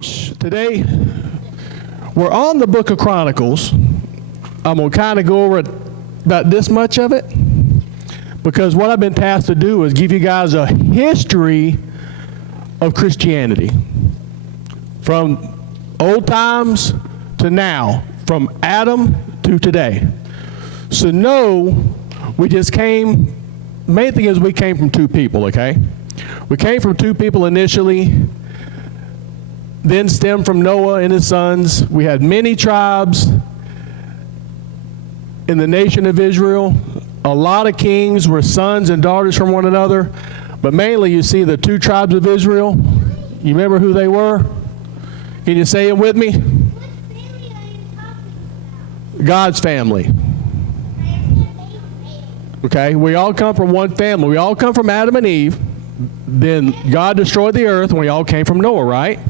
Today, we're on the book of Chronicles. I'm going to kind of go over about this much of it because what I've been tasked to do is give you guys a history of Christianity from old times to now, from Adam to today. So we just came, main thing is we came from two people, okay? We came from two people initially, then stemmed from Noah and his sons. We had many tribes in the nation of Israel. A lot of kings were sons and daughters from one another. But mainly you see the two tribes of Israel. You remember who they were? Can you say them with me? God's family. Okay, we all come from one family. We all come from Adam and Eve. Then God destroyed the earth and we all came from Noah, right?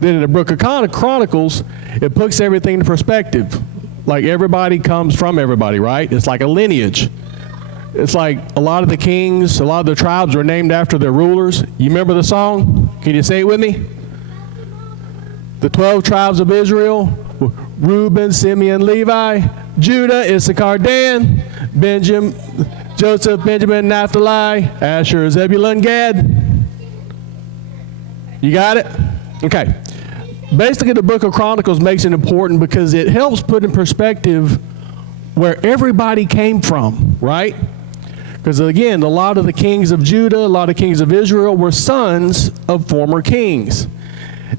Then in the book of Chronicles, it puts everything into perspective. Like everybody comes from everybody, right? It's like a lineage. It's like a lot of the kings, a lot of the tribes were named after their rulers. You remember the song? Can you say it with me? The 12 tribes of Israel, Reuben, Simeon, Levi, Judah, Issachar, Dan, Benjamin, Joseph, Benjamin, Naphtali, Asher, Zebulun, Gad. You got it? Okay. Basically, the book of Chronicles makes it important because it helps put in perspective where everybody came from, right? Because again, a lot of the kings of Judah, a lot of kings of Israel were sons of former kings.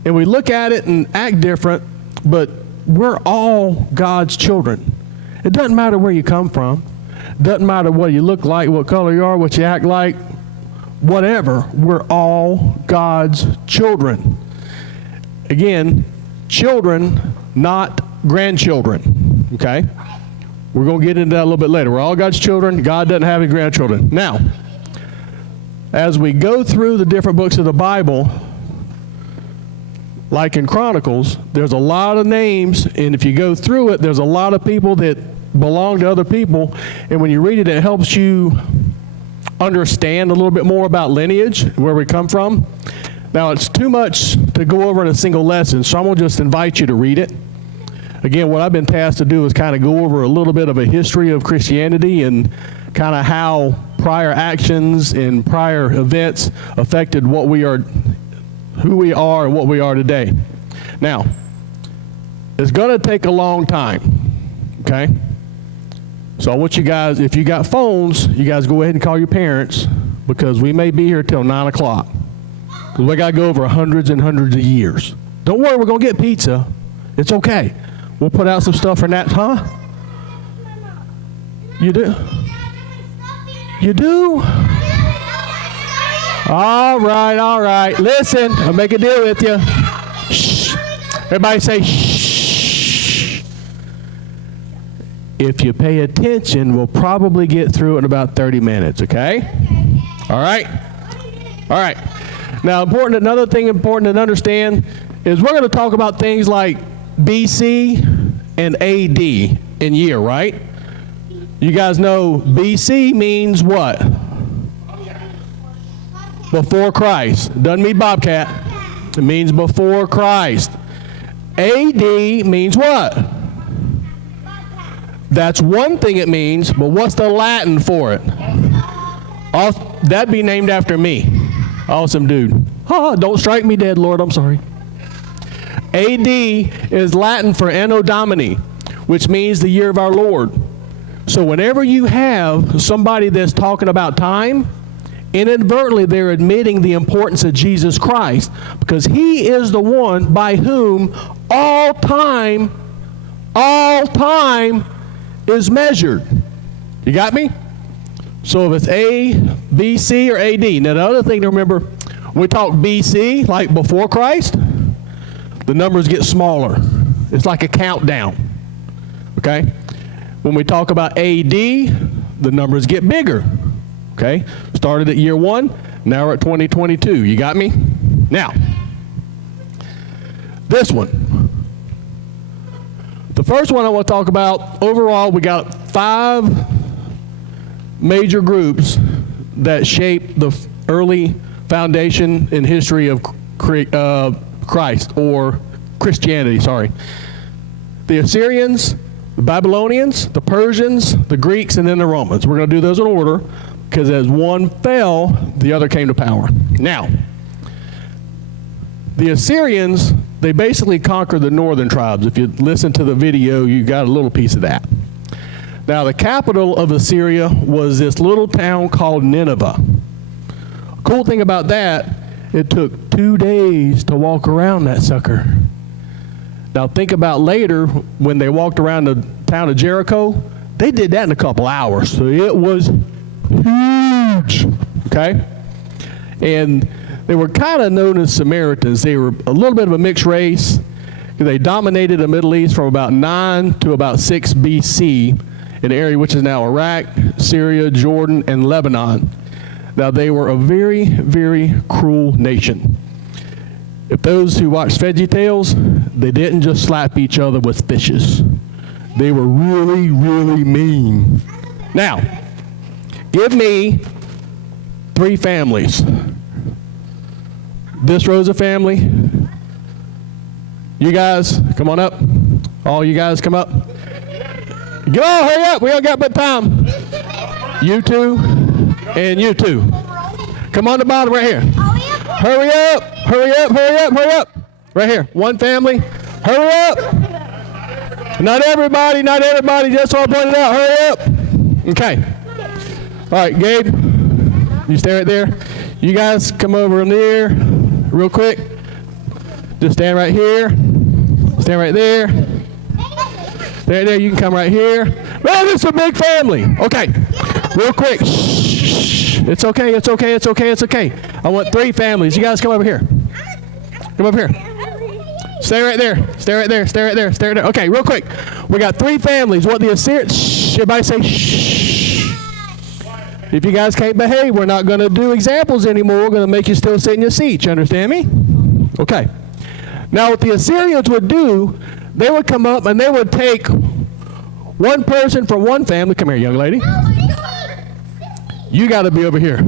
And we look at it and act different, but we're all God's children. It doesn't matter where you come from. It doesn't matter what you look like, what color you are, what you act like, whatever. We're all God's children. Again, children, not grandchildren, okay? We're going to get into that a little bit later. We're all God's children. God doesn't have any grandchildren. Now, as we go through the different books of the Bible, like in Chronicles, there's a lot of names, and if you go through it, there's a lot of people that belong to other people, and when you read it, it helps you understand a little bit more about lineage, where we come from. Now, it's too much to go over in a single lesson, so I'm going to just invite you to read it. Again, what I've been tasked to do is kind of go over a little bit of a history of Christianity and kind of how prior actions and prior events affected what we are, who we are, and what we are today. Now, it's going to take a long time, okay? So I want you guys, if you got phones, you guys go ahead and call your parents because we may be here till 9 o'clock. Because we got to go over hundreds and hundreds of years. Don't worry, we're going to get pizza. It's okay. We'll put out some stuff for that, huh? You do? You do? All right. Listen, I'll make a deal with you. Shh. Everybody say shh. If you pay attention, we'll probably get through it in about 30 minutes, okay? All right? Now, another thing important to understand is we're going to talk about things like BC and AD in year, right? You guys know BC means what? Before Christ. Doesn't mean Bobcat. It means before Christ. AD means what? That's one thing it means, but what's the Latin for it? That'd be named after me. Awesome dude. Don't strike me dead, Lord. I'm sorry. AD is Latin for Anno Domini, which means the year of our Lord. So whenever you have somebody that's talking about time, inadvertently they're admitting the importance of Jesus Christ because he is the one by whom all time is measured. You got me? So if it's A, B, C, or AD. Now the other thing to remember, when we talk BC, like before Christ, the numbers get smaller. It's like a countdown, okay? When we talk about AD, the numbers get bigger, okay? Started at year 1, now we're at 2022. You got me? Now, this one. The first one I want to talk about, overall, we got 5 major groups that shaped the early foundation and history of Christ, or Christianity, sorry. The Assyrians, the Babylonians, the Persians, the Greeks, and then the Romans. We're going to do those in order, because as one fell, the other came to power. Now, the Assyrians, they basically conquered the northern tribes. If you listen to the video, you got a little piece of that. Now, the capital of Assyria was this little town called Nineveh. Cool thing about that, it took 2 days to walk around that sucker. Now, think about later when they walked around the town of Jericho, they did that in a couple hours. So it was huge, okay? And they were kind of known as Samaritans. They were a little bit of a mixed race. They dominated the Middle East from about 9 to about 6 BC in the area which is now Iraq, Syria, Jordan, and Lebanon. Now, they were a very, very cruel nation. If those who watch VeggieTales, they didn't just slap each other with fishes. They were really, really mean. Now, give me 3 families. This row's a family. You guys, come on up. All you guys come up. Get on, hurry up. We don't got but time. You two and you two. Come on the bottom right here. Hurry up, hurry up, hurry up, hurry up. Right here, one family. Hurry up. Not everybody, just so I pointed out. Hurry up. Okay. All right, Gabe, you stay right there. You guys come over in there real quick. Just stand right here. Stand right there. There, you can come right here. Man, this is a big family. Okay, real quick. Shh. It's okay, it's okay, it's okay, it's okay. I want 3 families. You guys come over here. Come over here. Stay right there. Stay right there. Stay right there. Stay right there. Okay, real quick. We got 3 families. What the Assyrians? Shh. Everybody say shh. If you guys can't behave, we're not going to do examples anymore. We're going to make you still sit in your seat. You understand me? Okay. Now, what the Assyrians would do, they would come up and they would take one person from one family. Come here, young lady. You got to be over here.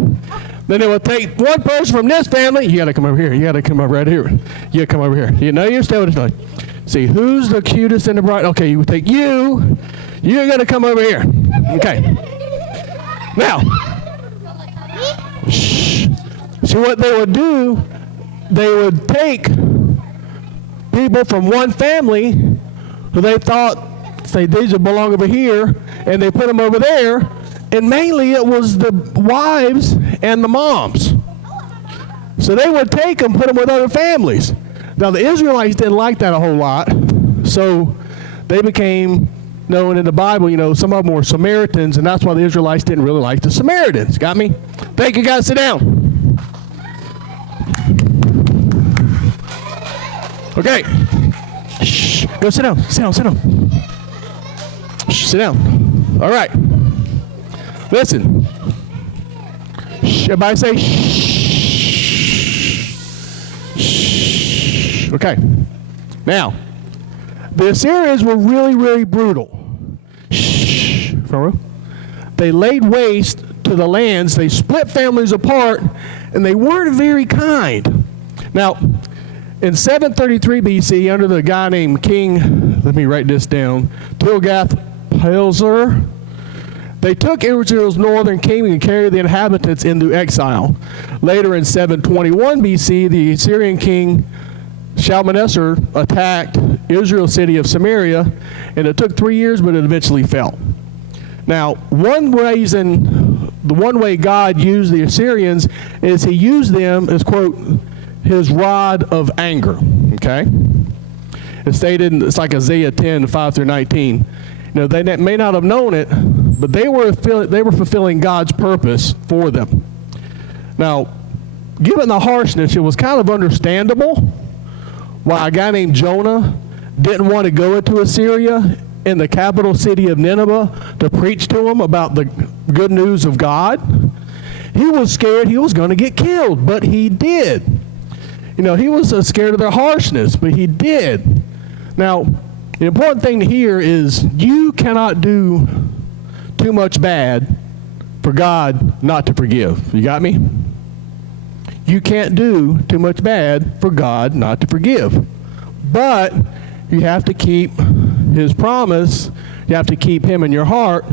Then they would take one person from this family. You got to come over here. You got to come over right here. You come over here. You know you're still like, see who's the cutest and the bright. Okay, you would take you. You're going to come over here. Okay. Now, shh. See what they would do? They would take people from one family who they thought, say, these belong over here, and they put them over there, and mainly it was the wives and the moms. So they would take them, put them with other families. Now, the Israelites didn't like that a whole lot, so they became known in the Bible, you know, some of them were Samaritans, and that's why the Israelites didn't really like the Samaritans. Got me? Thank you, guys. Sit down. Okay. Shh. Go sit down. Sit down. Sit down. Shh. Sit down. All right. Listen. Shh. Everybody say shh. Shh. Okay. Now, the Assyrians were really, really brutal. Shh. They laid waste to the lands. They split families apart, and they weren't very kind. Now, in 733 BC, under the guy named King, let me write this down, Tilgath-Pileser, they took Israel's northern kingdom and carried the inhabitants into exile. Later in 721 BC, the Assyrian king Shalmaneser attacked Israel's city of Samaria, and it took 3 years, but it eventually fell. Now, the one way God used the Assyrians is he used them as, quote, his rod of anger, okay? It's stated, it's like Isaiah 10, 5 through 19. You know, they may not have known it, but they were fulfilling God's purpose for them. Now, given the harshness, it was kind of understandable why a guy named Jonah didn't want to go into Assyria in the capital city of Nineveh to preach to them about the good news of God. He was scared he was going to get killed, but he did. You know, he was scared of their harshness, but he did. Now, the important thing to hear is you cannot do too much bad for God not to forgive. You got me? You can't do too much bad for God not to forgive. But you have to keep his promise. You have to keep him in your heart,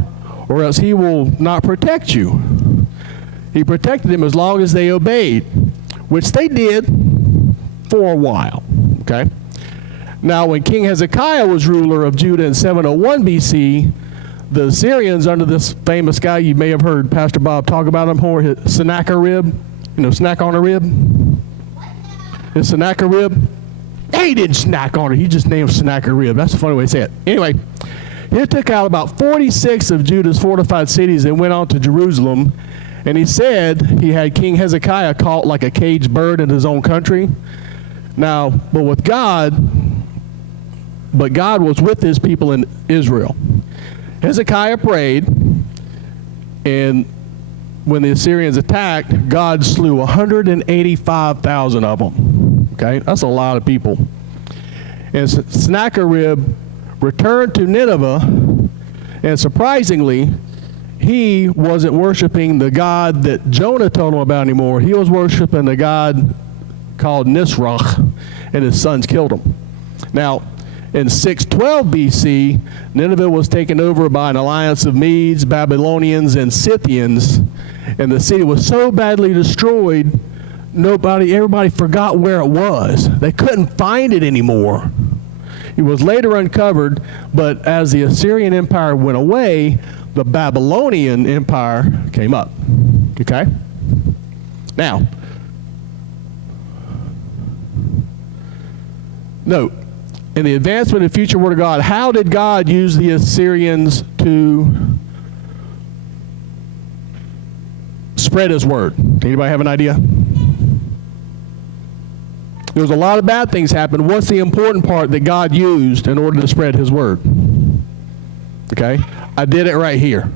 or else he will not protect you. He protected them as long as they obeyed, which they did for a while. Okay? Now, when King Hezekiah was ruler of Judah in 701 BC, the Assyrians, under this famous guy, you may have heard Pastor Bob talk about him, Sennacherib, snack on a rib. Is Sennacherib? He didn't snack on it. He just named Sennacherib. That's a funny way to say it. Anyway, he took out about 46 of Judah's fortified cities and went on to Jerusalem. And he said he had King Hezekiah caught like a caged bird in his own country. Now, but God was with his people in Israel. Hezekiah prayed, and when the Assyrians attacked, God slew 185,000 of them. Okay, that's a lot of people. And Sennacherib returned to Nineveh, and surprisingly, he wasn't worshiping the God that Jonah told him about anymore. He was worshiping a god called Nisroch, and his sons killed him. Now, in 612 BC, Nineveh was taken over by an alliance of Medes, Babylonians, and Scythians, and the city was so badly destroyed, everybody forgot where it was. They couldn't find it anymore. It was later uncovered, but as the Assyrian Empire went away, the Babylonian Empire came up. Okay? Now, note, in the advancement of the future word of God, how did God use the Assyrians to spread his word? Anybody have an idea? There was a lot of bad things happen. What's the important part that God used in order to spread his word? Okay? I did it right here.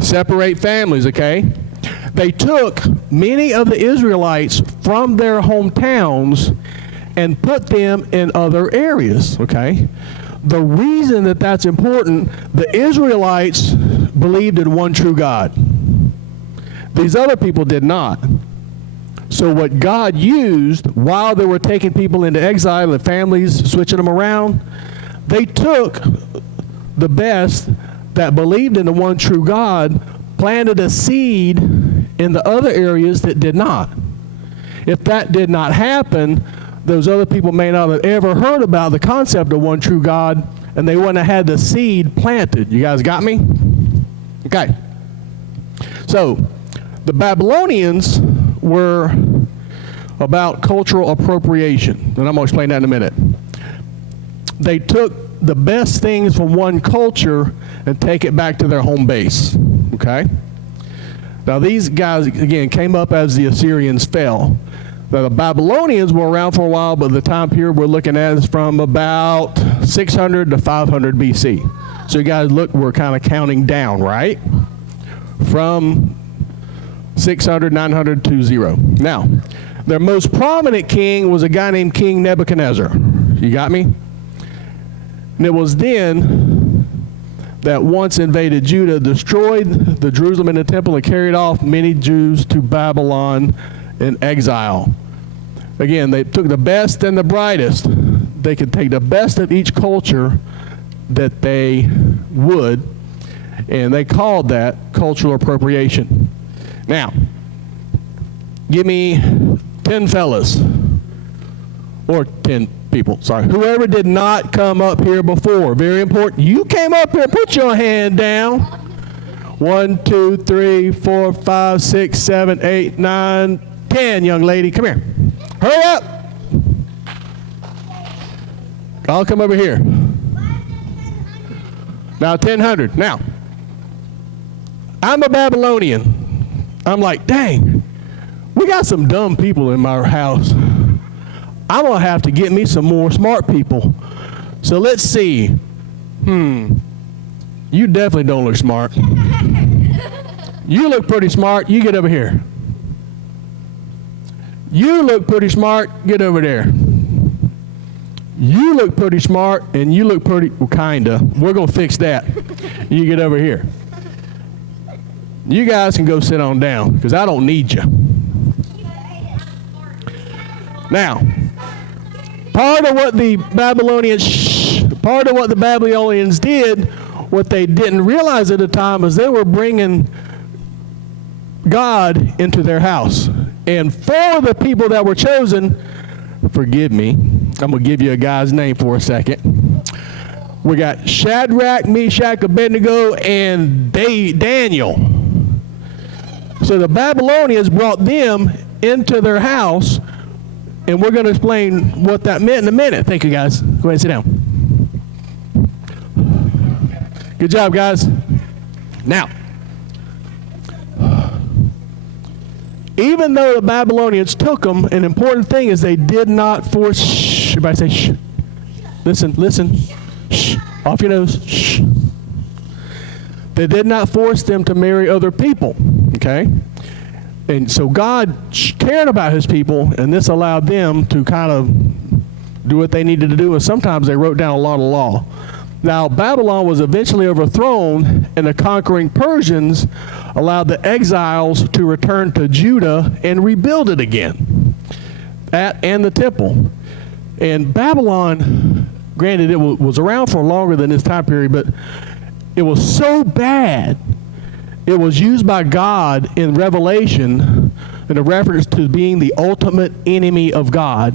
Separate families, okay? They took many of the Israelites from their hometowns and put them in other areas, okay? The reason that that's important, the Israelites believed in one true God. These other people did not. So what God used while they were taking people into exile and families, switching them around, they took the best that believed in the one true God, planted a seed in the other areas that did not. If that did not happen, those other people may not have ever heard about the concept of one true God, and they wouldn't have had the seed planted. You guys got me? Okay. So, the Babylonians were about cultural appropriation, and I'm going to explain that in a minute. They took the best things from one culture and take it back to their home base, okay? Now, these guys, again, came up as the Assyrians fell. Now, the Babylonians were around for a while, but the time period we're looking at is from about 600 to 500 BC. So you guys look, we're kind of counting down, right? From 600, 900 to 0. Now, their most prominent king was a guy named King Nebuchadnezzar. You got me? And it was then that once invaded Judah, destroyed the Jerusalem and the temple, and carried off many Jews to Babylon in exile. Again, they took the best and the brightest. They could take the best of each culture that they would, and they called that cultural appropriation. Now, give me 10 fellas, or 10 people, sorry. Whoever did not come up here before, very important. You came up here, put your hand down. 1, 2, 3, 4, 5, 6, 7, 8, 9, 10, young lady. Come here. Hurry up. I'll come over here. Now, 1,000. Now, I'm a Babylonian. I'm like, dang, we got some dumb people in my house. I'm going to have to get me some more smart people. So let's see. You definitely don't look smart. You look pretty smart. You get over here. You look pretty smart. Get over there. You look pretty smart, and you look pretty, well, kinda. We're going to fix that. You get over here. You look pretty smart. Get over there. You look pretty smart, and you look pretty, well, kinda. We're going to fix that. You get over here. You look pretty smart, and you look pretty, well, kinda. We're going to fix that. You get over here. You look pretty smart, and you look pretty, well, kinda. We're going to fix that. You guys can go sit on down because I don't need you. Now, part of what the Babylonians did, what they didn't realize at the time, is they were bringing God into their house. And for the people that were chosen, forgive me, I'm going to give you a guy's name for a second. We got Shadrach, Meshach, Abednego, and Daniel. So the Babylonians brought them into their house, and we're going to explain what that meant in a minute. Thank you, guys. Go ahead and sit down. Good job, guys. Now, even though the Babylonians took them, an important thing is they did not force, shh, everybody say shh. Listen, shh, off your nose, shh. They did not force them to marry other people, okay? And so God cared about his people, and this allowed them to kind of do what they needed to do, and sometimes they wrote down a lot of law. Now, Babylon was eventually overthrown, and the conquering Persians allowed the exiles to return to Judah and rebuild it again, and the temple. And Babylon, granted, it was around for longer than this time period, but it was so bad, it was used by God in Revelation in a reference to being the ultimate enemy of God,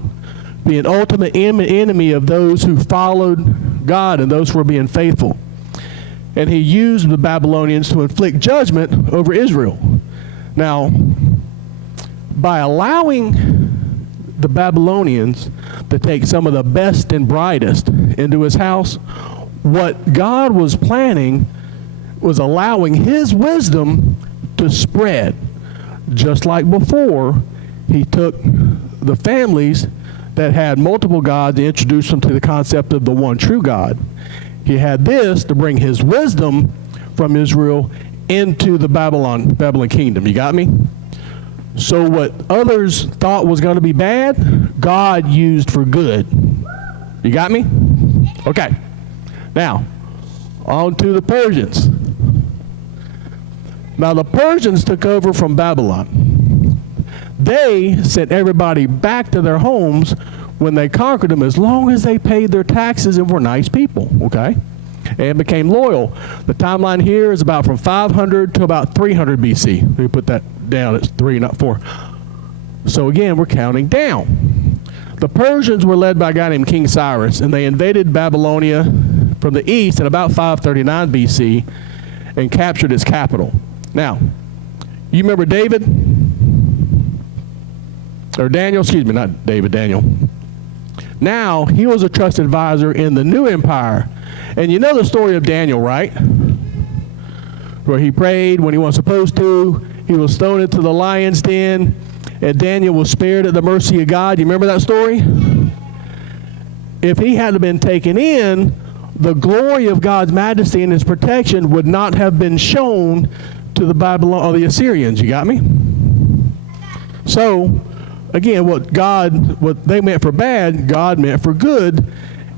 being ultimate enemy of those who followed God and those who were being faithful. And he used the Babylonians to inflict judgment over Israel. Now, by allowing the Babylonians to take some of the best and brightest into his house, what God was planning was allowing his wisdom to spread. Just like before, he took the families that had multiple gods and introduced them to the concept of the one true God. He had this to bring his wisdom from Israel into the Babylon kingdom. You got me? So what others thought was going to be bad, God used for good. You got me? Okay. Now, on to the Persians. Now, the Persians took over from Babylon. They sent everybody back to their homes when they conquered them, as long as they paid their taxes and were nice people, okay? And became loyal. The timeline here is about from 500 to about 300 BC. Let me put that down. It's 3, not 4. So again, we're counting down. The Persians were led by a guy named King Cyrus, and they invaded Babylonia from the east in about 539 BC and captured its capital. Now, you remember David? Or Daniel, excuse me, not David, Daniel. Now, he was a trusted advisor in the new empire. And you know the story of Daniel, right? Where he prayed when he wasn't supposed to. He was thrown into the lion's den, and Daniel was spared at the mercy of God. You remember that story? If he had been taken in, the glory of God's majesty and his protection would not have been shown to the Babylon or the Assyrians. You got me? So, again, what they meant for bad, God meant for good.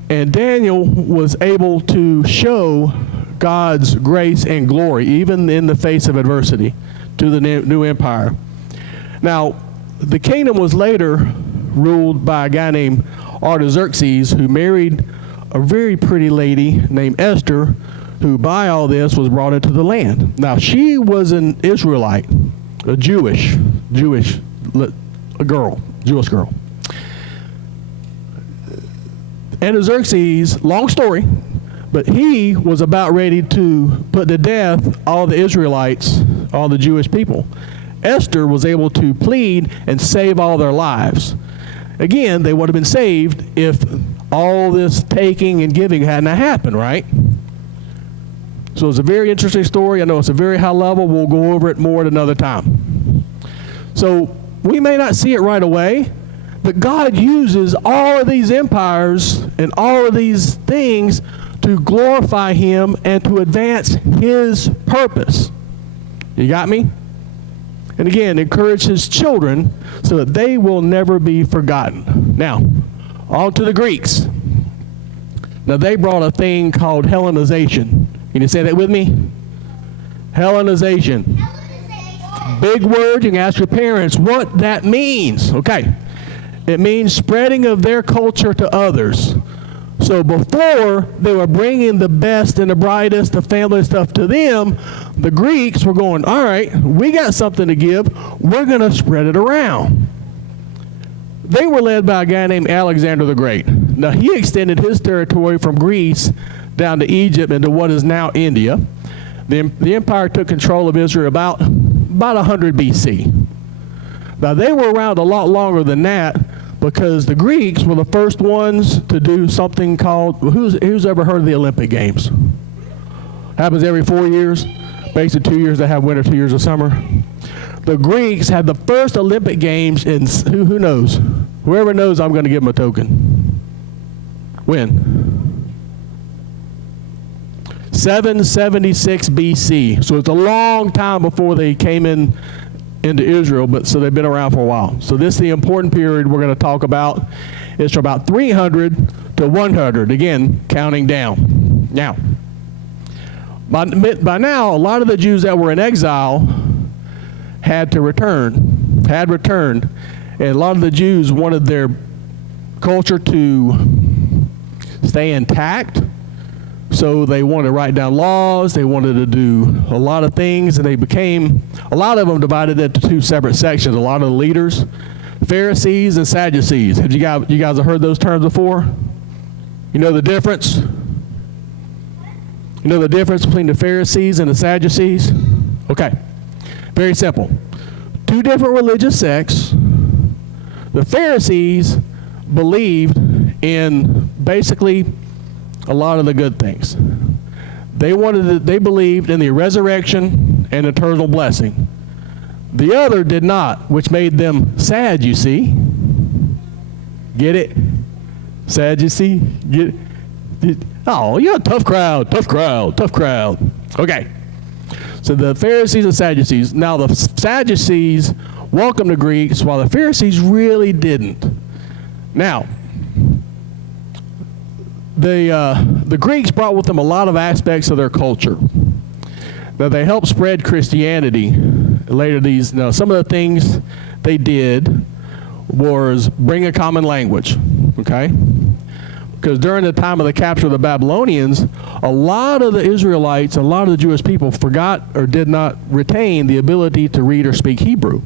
And Daniel was able to show God's grace and glory, even in the face of adversity, to the new empire. Now, the kingdom was later ruled by a guy named Artaxerxes, who married a very pretty lady named Esther, who by all this was brought into the land. Now, she was an Israelite, a Jewish girl. Artaxerxes, long story, but he was about ready to put to death all the Israelites, all the Jewish people. Esther was able to plead and save all their lives. Again, they would have been saved if all this taking and giving hadn't happened, right? So it's a very interesting story. I know it's a very high level. We'll go over it more at another time. So we may not see it right away, but God uses all of these empires and all of these things to glorify him and to advance his purpose. You got me? And again, encourage his children so that they will never be forgotten. Now, on to the Greeks. Now, they brought a thing called Hellenization. Can you say that with me? Hellenization. Big word. You can ask your parents what that means. Okay. It means spreading of their culture to others. So before they were bringing the best and the brightest, the family stuff to them, the Greeks were going, all right, we got something to give. We're going to spread it around. They were led by a guy named Alexander the Great. Now, he extended his territory from Greece down to Egypt into what is now India. The empire took control of Israel about 100 BC. Now, they were around a lot longer than that because the Greeks were the first ones to do something called, who's ever heard of the Olympic Games? Happens every 4 years. Basically 2 years they have winter, 2 years of summer. The Greeks had the first Olympic Games in, who knows? Whoever knows, I'm going to give them a token. When? 776 BC. So it's a long time before they came into Israel, but so they've been around for a while. So this is the important period we're going to talk about. It's from about 300 to 100, again, counting down. Now, by now, a lot of the Jews that were in exile had returned. And a lot of the Jews wanted their culture to stay intact. So they wanted to write down laws. They wanted to do a lot of things. And a lot of them divided into two separate sections. A lot of the leaders, Pharisees and Sadducees. Have you guys have heard those terms before? You know the difference? You know the difference between the Pharisees and the Sadducees? Okay. Very simple. Two different religious sects. The Pharisees believed in basically a lot of the good things. They believed in the resurrection and eternal blessing. The other did not, which made them sad, you see. Get it? Sad, you see? Get it? Oh, you're a tough crowd. Okay. So the Pharisees and Sadducees. Now the Sadducees welcomed the Greeks while the Pharisees really didn't. Now, the Greeks brought with them a lot of aspects of their culture. Now they helped spread Christianity. Later some of the things they did was bring a common language, okay? Because during the time of the capture of the Babylonians, a lot of the Israelites, a lot of the Jewish people forgot or did not retain the ability to read or speak Hebrew.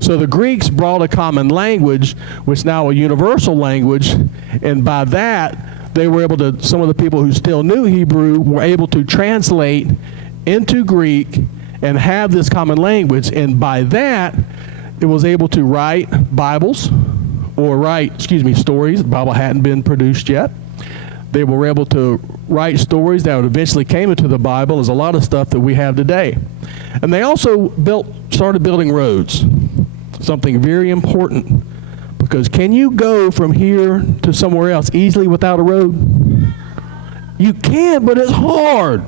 So the Greeks brought a common language, which is now a universal language, and by that, they were able to, some of the people who still knew Hebrew were able to translate into Greek and have this common language, and by that, it was able to write Bibles, or write, stories. The Bible hadn't been produced yet. They were able to write stories that eventually came into the Bible. There's a lot of stuff that we have today. And they also started building roads, something very important, because can you go from here to somewhere else easily without a road? You can, but it's hard.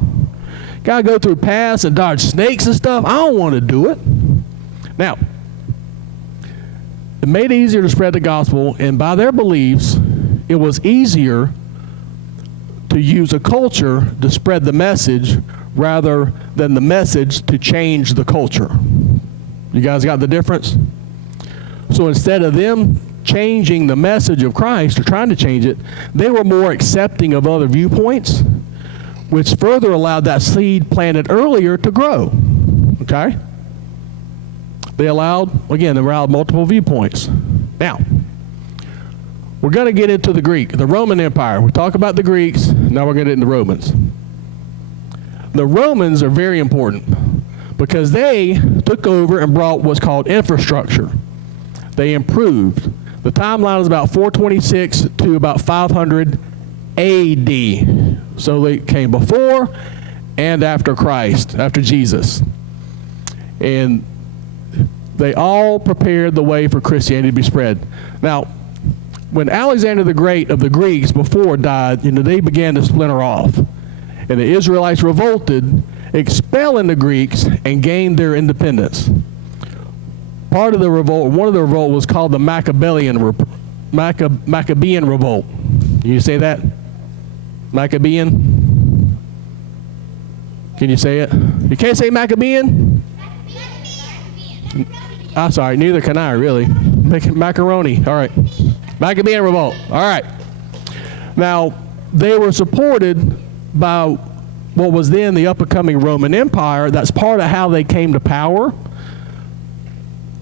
Gotta go through paths and dodge snakes and stuff. I don't want to do it. Now, it made it easier to spread the gospel, and by their beliefs, it was easier to use a culture to spread the message rather than the message to change the culture. You guys got the difference? So instead of them changing the message of Christ or trying to change it, they were more accepting of other viewpoints, which further allowed that seed planted earlier to grow. Okay? They allowed multiple viewpoints. Now, we're going to get into the Roman Empire. We talk about the Greeks, now we're going to get into the Romans. The Romans are very important because they took over and brought what's called infrastructure. They improved. The timeline is about 426 to about 500 AD. So they came before and after Christ, after Jesus. And they all prepared the way for Christianity to be spread. Now, when Alexander the Great of the Greeks before died, they began to splinter off. And the Israelites revolted, expelling the Greeks, and gained their independence. One of the revolt was called the Maccabean Revolt. Can you say that? Maccabean? Can you say it? You can't say Maccabean? I'm sorry, neither can I, really. Macaroni. All right. Maccabean revolt. All right. Now, they were supported by what was then the up-and-coming Roman Empire. That's part of how they came to power.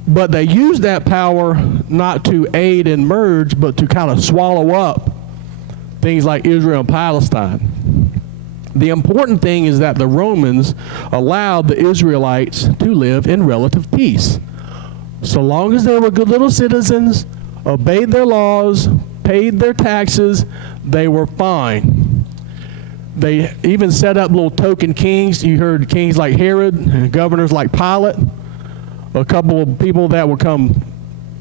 But they used that power not to aid and merge, but to kind of swallow up things like Israel and Palestine. The important thing is that the Romans allowed the Israelites to live in relative peace. So long as they were good little citizens, obeyed their laws, paid their taxes, they were fine. They even set up little token kings. You heard kings like Herod, and governors like Pilate, a couple of people that would come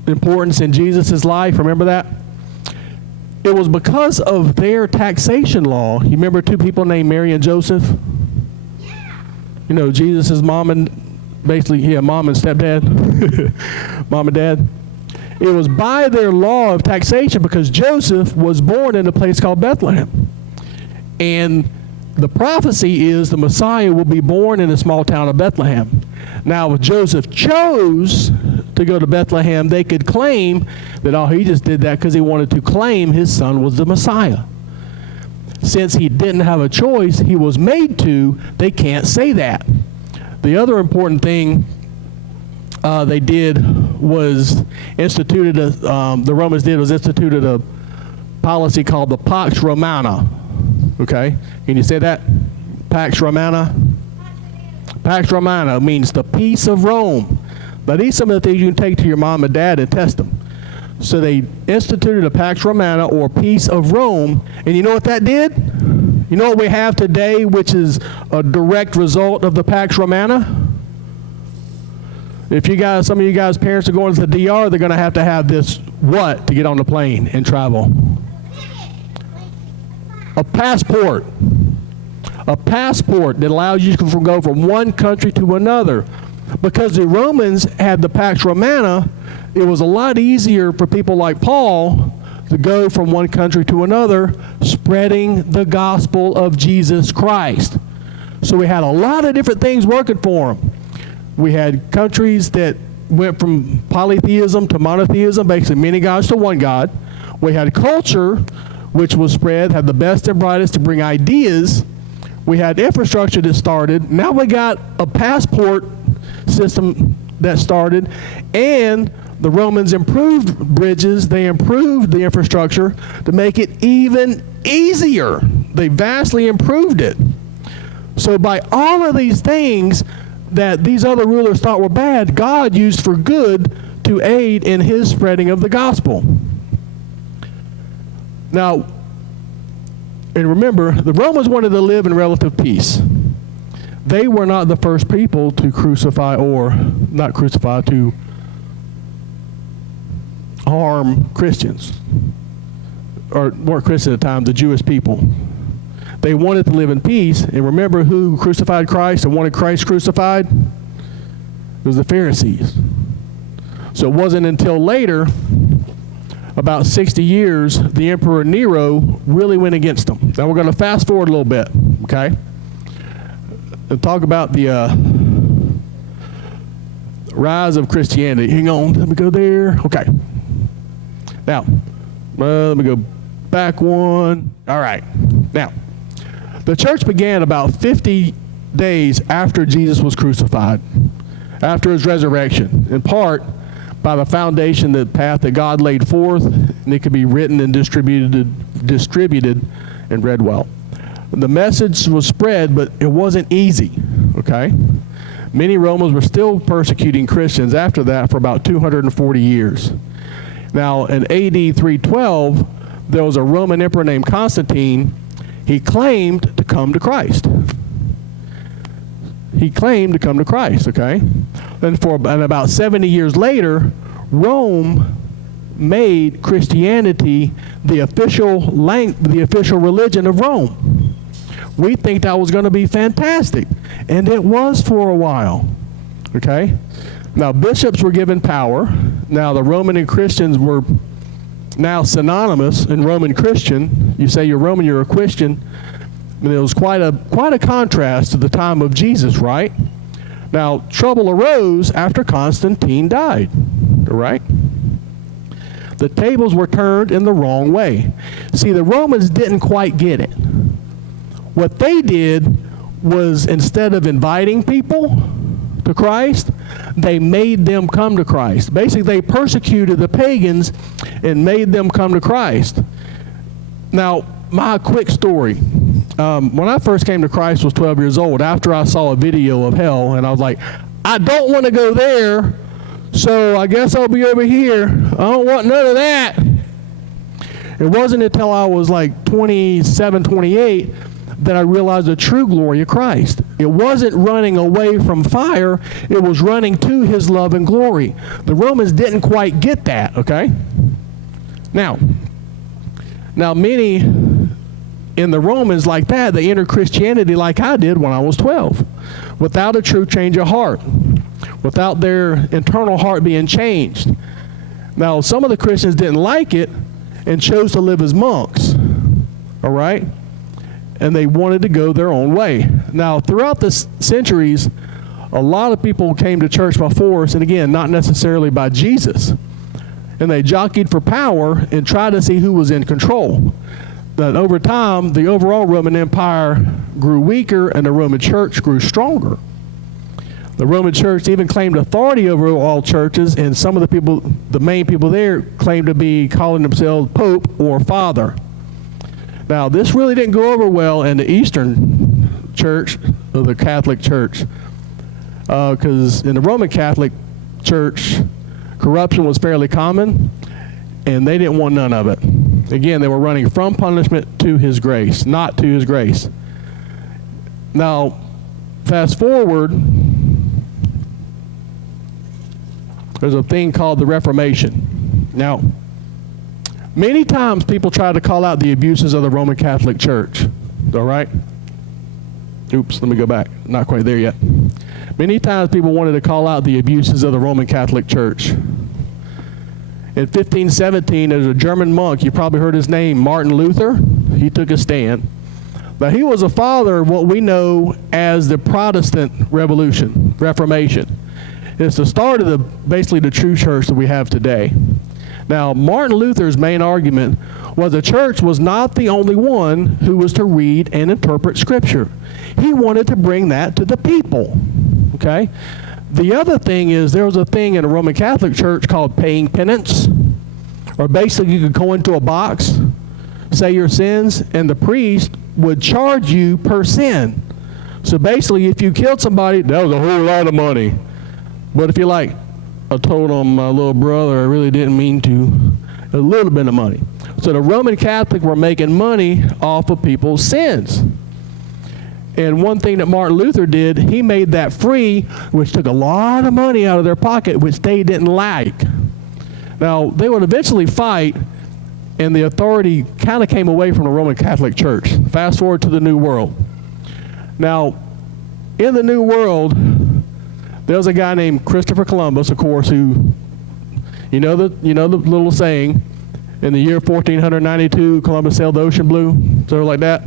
importance in Jesus' life. Remember that? It was because of their taxation law. You remember two people named Mary and Joseph? You know, Jesus' mom and mom and stepdad, mom and dad. It was by their law of taxation because Joseph was born in a place called Bethlehem. And the prophecy is the Messiah will be born in the small town of Bethlehem. Now, if Joseph chose to go to Bethlehem, they could claim that, he just did that because he wanted to claim his son was the Messiah. Since he didn't have a choice, he was made to, they can't say that. The other important thing they did was instituted a policy called the Pax Romana. Okay, can you say that? Pax Romana? Pax Romana means the peace of Rome. But these are some of the things you can take to your mom and dad and test them. So they instituted a Pax Romana, or peace of Rome, and you know what that did? You know what we have today, which is a direct result of the Pax Romana? If some of you guys' parents are going to the DR, they're going to have this what to get on the plane and travel? A passport. A passport that allows you to go from one country to another. Because the Romans had the Pax Romana, it was a lot easier for people like Paul to go from one country to another, spreading the gospel of Jesus Christ. So we had a lot of different things working for them. We had countries that went from polytheism to monotheism, basically many gods to one God. We had culture, which was spread, had the best and brightest to bring ideas. We had infrastructure that started. Now we got a passport system that started, and the Romans improved bridges. They improved the infrastructure to make it even easier. They vastly improved it. So by all of these things that these other rulers thought were bad, God used for good to aid in his spreading of the gospel. Now, and remember, the Romans wanted to live in relative peace. They were not the first people to to harm Christians, or weren't Christians at the time, the Jewish people. They wanted to live in peace, and remember who crucified Christ and wanted Christ crucified? It was the Pharisees. So it wasn't until later, about 60 years, the Emperor Nero really went against them. Now we're going to fast forward a little bit, okay? And talk about the rise of Christianity. Hang on, let me go there. Okay. Now, let me go back one. All right. Now, the church began about 50 days after Jesus was crucified, after his resurrection, in part by the foundation, the path that God laid forth, and it could be written and distributed and read well. The message was spread, but it wasn't easy, okay? Many Romans were still persecuting Christians after that for about 240 years. Now, in AD 312, there was a Roman emperor named Constantine. He claimed to come to Christ. He claimed to come to Christ, okay? And about 70 years later, Rome made Christianity the official religion of Rome. We think that was going to be fantastic, and it was for a while, okay? Now, bishops were given power. Now, the Roman and Christians were now synonymous in Roman Christian. You say you're Roman, you're a Christian. And it was quite a contrast to the time of Jesus, right? Now, trouble arose after Constantine died, right? The tables were turned in the wrong way. See, the Romans didn't quite get it. What they did was, instead of inviting people to Christ, they made them come to Christ. Basically, they persecuted the pagans and made them come to Christ. Now, my quick story. When I first came to Christ, I was 12 years old, after I saw a video of hell, and I was like, I don't want to go there, so I guess I'll be over here. I don't want none of that. It wasn't until I was like 27, 28 that I realized the true glory of Christ. It wasn't running away from fire, it was running to his love and glory. The Romans didn't quite get that, okay? Now many in the Romans like that, they entered Christianity like I did when I was 12, without a true change of heart, without their internal heart being changed. Now, some of the Christians didn't like it and chose to live as monks, all right? And they wanted to go their own way. Now, throughout the centuries, a lot of people came to church by force, and again, not necessarily by Jesus. And they jockeyed for power and tried to see who was in control. But over time, the overall Roman Empire grew weaker and the Roman Church grew stronger. The Roman Church even claimed authority over all churches, and some of the people, the main people there, claimed to be calling themselves Pope or Father. Now, this really didn't go over well in the Eastern Church, or the Catholic Church, because in the Roman Catholic Church, corruption was fairly common, and they didn't want none of it. Again, they were running from punishment to his grace, not to his grace. Now, fast forward, there's a thing called the Reformation. Now, many times people try to call out the abuses of the Roman Catholic Church, all right? Oops, let me go back. Not quite there yet. Many times people wanted to call out the abuses of the Roman Catholic Church. In 1517, there's a German monk, you probably heard his name, Martin Luther. He took a stand. But he was a father of what we know as the Protestant Reformation. It's the start of basically the true church that we have today. Now, Martin Luther's main argument was the church was not the only one who was to read and interpret Scripture. He wanted to bring that to the people, okay? The other thing is there was a thing in the Roman Catholic Church called paying penance, or basically you could go into a box, say your sins, and the priest would charge you per sin. So basically, if you killed somebody, that was a whole lot of money. But if you're like, I told him, my little brother, I really didn't mean to, a little bit of money. So the Roman Catholic were making money off of people's sins. And one thing that Martin Luther did, he made that free, which took a lot of money out of their pocket, which they didn't like. Now, they would eventually fight, and the authority kind of came away from the Roman Catholic Church. Fast forward to the New World. Now, in the New World, there was a guy named Christopher Columbus, of course, who, you know the little saying, in the year 1492, Columbus sailed the ocean blue, sort of like that.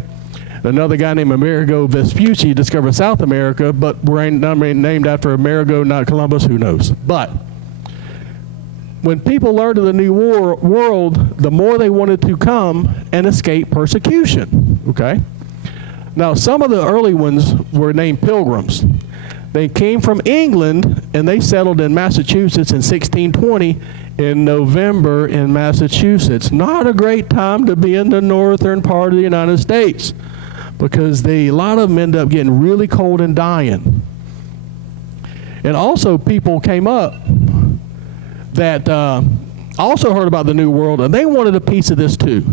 Another guy named Amerigo Vespucci discovered South America, but we're not named after Amerigo, not Columbus, who knows. But when people learned of the New World, the more they wanted to come and escape persecution, okay? Now, some of the early ones were named pilgrims. They came from England, and they settled in Massachusetts in 1620 in November in Massachusetts. Not a great time to be in the northern part of the United States, because a lot of them end up getting really cold and dying. And also people came up that also heard about the New World, and they wanted a piece of this too.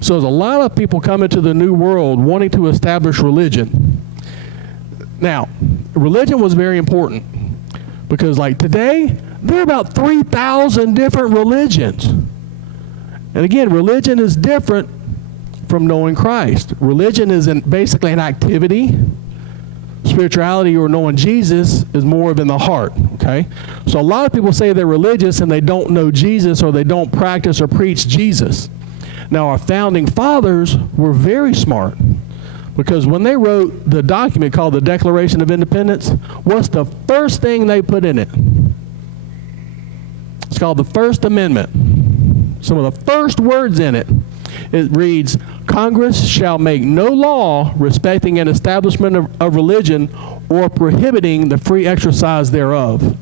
So there's a lot of people coming to the New World wanting to establish religion. Now, religion was very important, because like today, there are about 3,000 different religions. And again, religion is different from knowing Christ. Religion is basically an activity. Spirituality or knowing Jesus is more of in the heart, okay? So a lot of people say they're religious and they don't know Jesus, or they don't practice or preach Jesus. Now, our founding fathers were very smart, Because when they wrote the document called the Declaration of Independence, what's the first thing they put in it? It's called the First Amendment. Some of the first words in it, it reads, Congress shall make no law respecting an establishment of religion or prohibiting the free exercise thereof.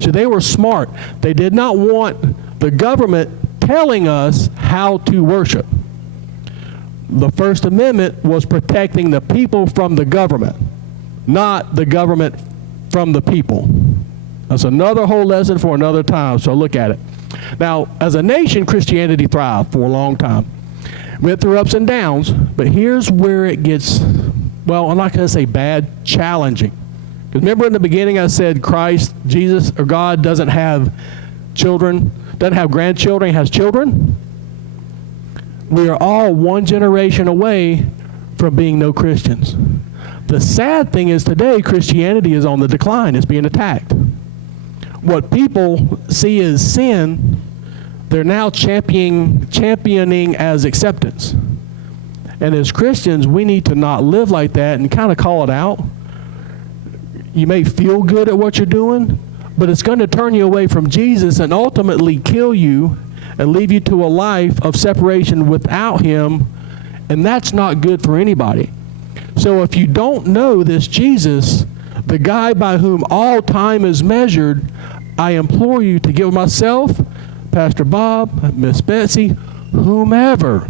So they were smart. They did not want the government telling us how to worship. The First Amendment was protecting the people from the government, not the government from the people. That's another whole lesson for another time, so look at it. Now, as a nation, Christianity thrived for a long time. Went through ups and downs, but here's where it gets, well, I'm not going to say bad, challenging. Because remember in the beginning I said Christ, Jesus, or God doesn't have children, doesn't have grandchildren, he has children? We are all one generation away from being no Christians. The sad thing is today, Christianity is on the decline. It's being attacked. What people see as sin, they're now championing as acceptance. And as Christians, we need to not live like that and kind of call it out. You may feel good at what you're doing, but it's going to turn you away from Jesus and ultimately kill you and leave you to a life of separation without him, and that's not good for anybody. So if you don't know this Jesus, the guy by whom all time is measured, I implore you to give myself, Pastor Bob, Miss Betsy, whomever.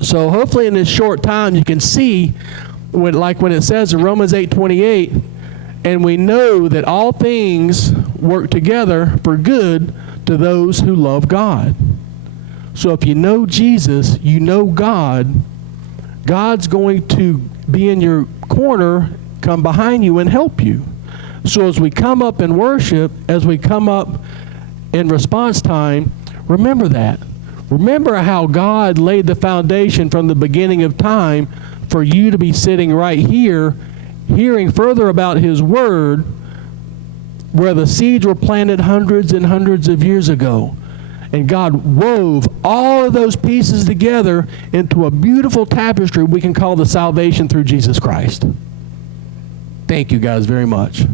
So hopefully in this short time you can see, when it says in Romans 8:28, and we know that all things work together for good to those who love God. So if you know Jesus, you know God, God's going to be in your corner, come behind you and help you. So as we come up in worship, as we come up in response time, remember that. Remember how God laid the foundation from the beginning of time for you to be sitting right here, hearing further about his word, where the seeds were planted hundreds and hundreds of years ago. And God wove all of those pieces together into a beautiful tapestry we can call the salvation through Jesus Christ. Thank you guys very much.